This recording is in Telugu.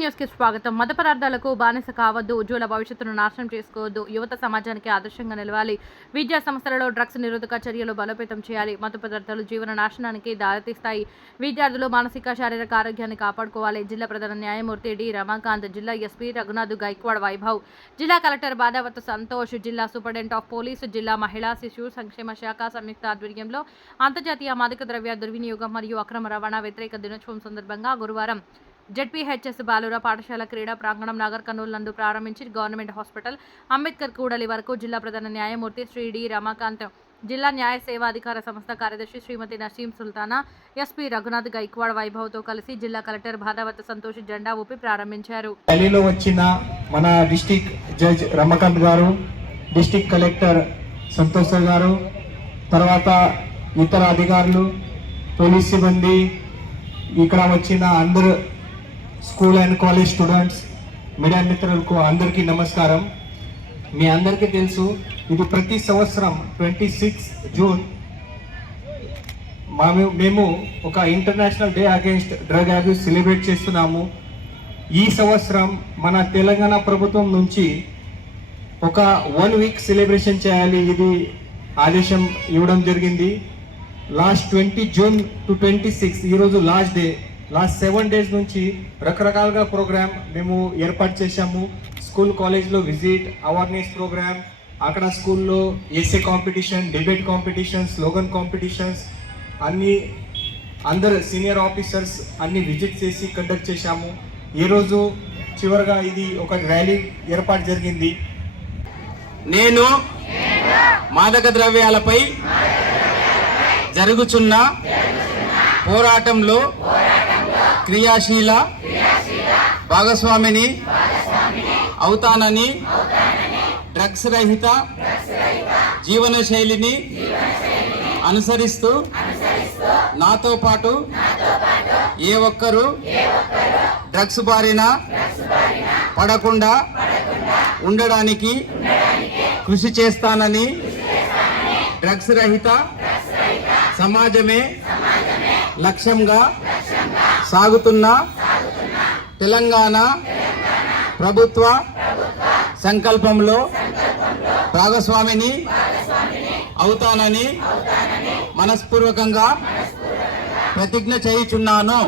న్యూస్కి స్వాగతం. మత పదార్థాలకు బానిస కావద్దు ఉజ్వల భవిష్యత్తును నాశనం చేసుకోవద్దు. యువత సమాజానికి ఆదర్శంగా నిలవాలి. విద్యా సంస్థలలో డ్రగ్స్ నిరోధక చర్యలు బలోపేతం చేయాలి. మత పదార్థాలు జీవన నాశనానికి దారితీస్తాయి. విద్యార్థులు మానసిక శారీరక ఆరోగ్యాన్ని కాపాడుకోవాలి. జిల్లా ప్రధాన న్యాయమూర్తి డి. రమాకాంత్ జిల్లా ఎస్పీ రఘునాథ్ గైక్వాడ్ వైభవ్ జిల్లా కలెక్టర్ బాధావత్ సంతోష్ జిల్లా సూపరింటెండెంట్ ఆఫ్ పోలీసు జిల్లా మహిళా శిశు సంక్షేమ శాఖ సంయుక్త ఆధ్వర్యంలో అంతర్జాతీయ మాదక ద్రవ్య దుర్వినియోగం మరియు అక్రమ రవాణా వ్యతిరేక దినోత్సవం సందర్భంగా గురువారం జడ్పీహెచ్ఎస్ బాలుర పాఠశాల క్రీడా ప్రాంగణం నాగర్ కర్నూలు నందు ప్రారంభించి గవర్నమెంట్ హాస్పిటల్ అంబేద్కర్ కూడలి వరకు జిల్లా ప్రధాన న్యాయమూర్తి శ్రీ డి రమాకాంత్ జిల్లా న్యాయ సేవాధికార సంస్థ కార్యదర్శి శ్రీమతి నసీం సుల్తానా ఎస్పీ రఘునాథ్ గైక్వాడ్ వైభవ్తో కలిసి జిల్లా కలెక్టర్ భాదావత్ సంతోష్ జెండా ఊపి ప్రారంభించారు. ఢిల్లీలో వచ్చిన మన డిస్టిక్ జడ్జ్ రమకాంత్ గారు డిస్టిక్ కలెక్టర్ సంతోష్ సార్ గారు తర్వాత ఇతర అధికారులు పోలీస్ సిబ్బంది ఇక్కడ వచ్చిన అందరూ school and college students media మిత్రులకు అందరికీ నమస్కారం. మీ అందరికీ తెలుసు ఇది ప్రతి సంవత్సరం ట్వంటీ సిక్స్ జూన్. మేము మేము ఒక international day against drug abuse celebrate చేస్తున్నాము. ఈ సంవత్సరం మన తెలంగాణ ప్రభుత్వం నుంచి ఒక వన్ వీక్ సెలబ్రేషన్ చేయాలి ఇది ఆదేశం ఇవ్వడం జరిగింది. Last twenty June to twenty six ఈరోజు last day. Last seven days నుంచి రకరకాలుగా ప్రోగ్రామ్ మేము ఏర్పాటు చేశాము. స్కూల్ కాలేజ్లో విజిట్ అవేర్నెస్ ప్రోగ్రామ్ అక్కడ స్కూల్లో essay competition debate competition slogan competitions అన్ని అందరు సీనియర్ ఆఫీసర్స్ అన్ని విజిట్ చేసి కండక్ట్ చేశాము. ఈరోజు చివరిగా ఇది ఒక ర్యాలీ ఏర్పాటు జరిగింది. నేను మాదక ద్రవ్యాలపై జరుగుచున్న పోరాటంలో క్రియాశీల భాగస్వామిని అవుతానని డ్రగ్స్ రహిత జీవన శైలిని అనుసరిస్తూ నాతో పాటు ఏ ఒక్కరు డ్రగ్స్ బారిన పడకుండా ఉండడానికి కృషి చేస్తానని డ్రగ్స్ రహిత సమాజమే లక్ష్యంగా సాగుతున్న తెలంగాణ ప్రభుత్వ సంకల్పంలో భాగస్వామిని అవుతానని మనస్పూర్వకంగా ప్రతిజ్ఞ చేయుచున్నాను.